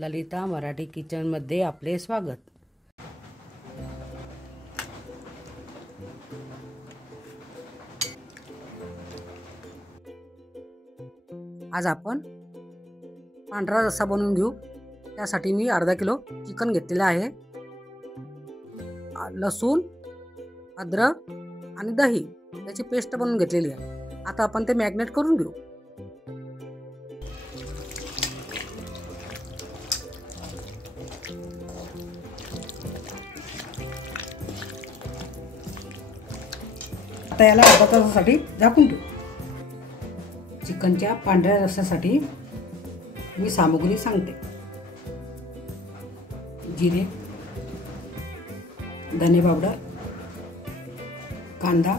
ललिता मराठी किचनमध्ये आपले स्वागत। आज आपण पांढरा रस्सा बनवून घेऊ। त्यासाठी मी अर्धा किलो चिकन घेतलेले आहे। लसूण, अद्रक आणि दही याची पेस्ट बनवून घेतलेली आहे। आता आपण ते मॅरिनेट करून घेऊ। आता याला अर्धा तासासाठी झाकून ठेवू। चिकनच्या पांढऱ्या रस्स्यासाठी मी सामग्री सांगते। जिरे, धने पावडर, कांदा,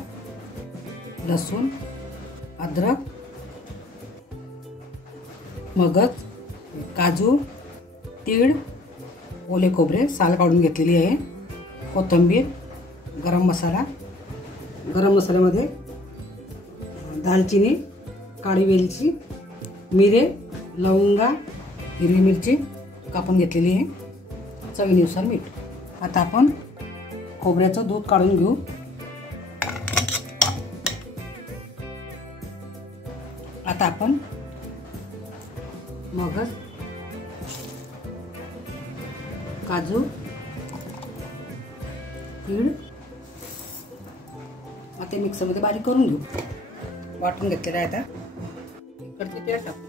लसूण, अद्रक, मगज, काजू, तीळ, ओले खोबरे साल काढून घेतलेली आहे, कोथिंबीर, गरम मसाला। गरम मसाल्यामध्ये दालचिनी, काळी वेलची, मिरे, लवंगा, हिरवी मिरची कापून घेतलेली आहे, चवीनुसार मीठ। आता आपण खोबऱ्याचं दूध काढून घेऊ। आता आपण मगज, काजू, तीळ आता मिक्सरमध्ये बारीक करून घेऊ। वाटून घेतलेलं आहे। आता इकडचे तेल टाकू।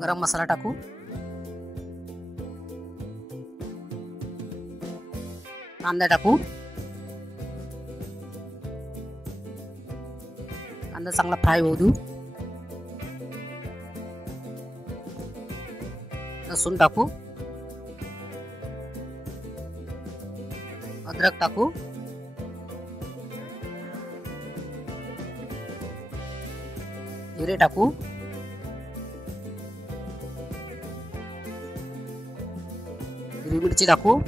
गरम मसाला टाकू। कांदा टाकू। कांदा चांगला फ्राय होऊ देऊ। लसूण टाकू। अद्रक टाकू। जिरे टाकू। हिरवी मिरची टाकू।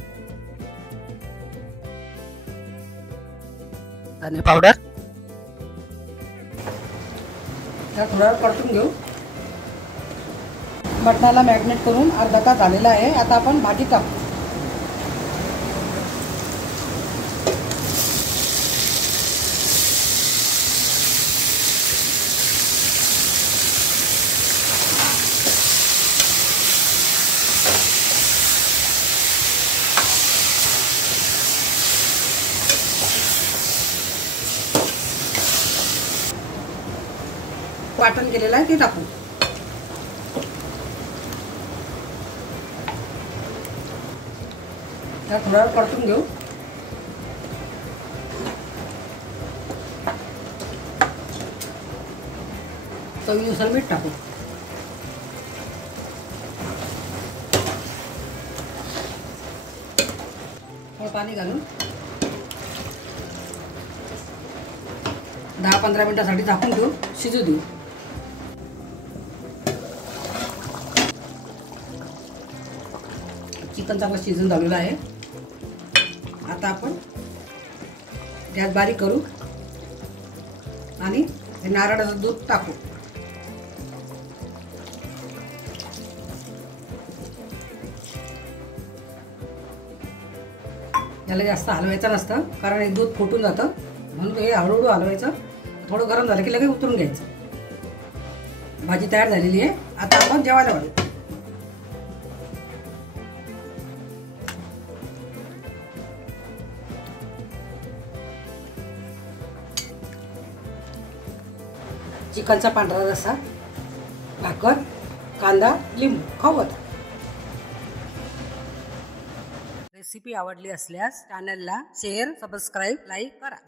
धने पावडर। थोडा वेळ परतून घेऊ। मटणाला मॅरिनेट करून अर्धा तास झालेला आहे। आता आपण भाजी टाकू। वाटण केलेलं आहे ते टाकू। थोडा वेळ परतून घेऊ। चवीनुसार मीठ टाकू। थोडं पाणी घालून 10-15 मिनिटांसाठी झाकून देऊ, शिजू देऊ। चिकन चांगलं शिजून झालेलं आहे। आता आपण गॅस बारीक करू आणि नारळाचं दूध टाकू। याला जास्त हलवायचं नसतं, कारण हे दूध फुटून जातं, म्हणून हे हळूहळू हलवायचं। थोडं गरम झालं की लगेच उतरून घ्यायचं। भाजी तयार झालेली आहे। आता आपण जेवायला वाढू। चिकनचा पांढरा रस्सा, भाकर, कांदा, लिंबू खाऊ आता। रेसिपी आवडली असल्यास चॅनलला शेअर, सबस्क्राईब, लाईक करा।